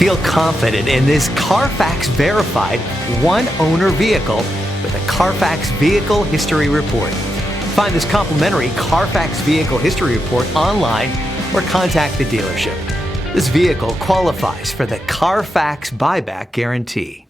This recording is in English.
Feel confident in this Carfax verified one-owner vehicle with a Carfax Vehicle History Report. Find this complimentary Carfax Vehicle History Report online or contact the dealership. This vehicle qualifies for the Carfax Buyback Guarantee.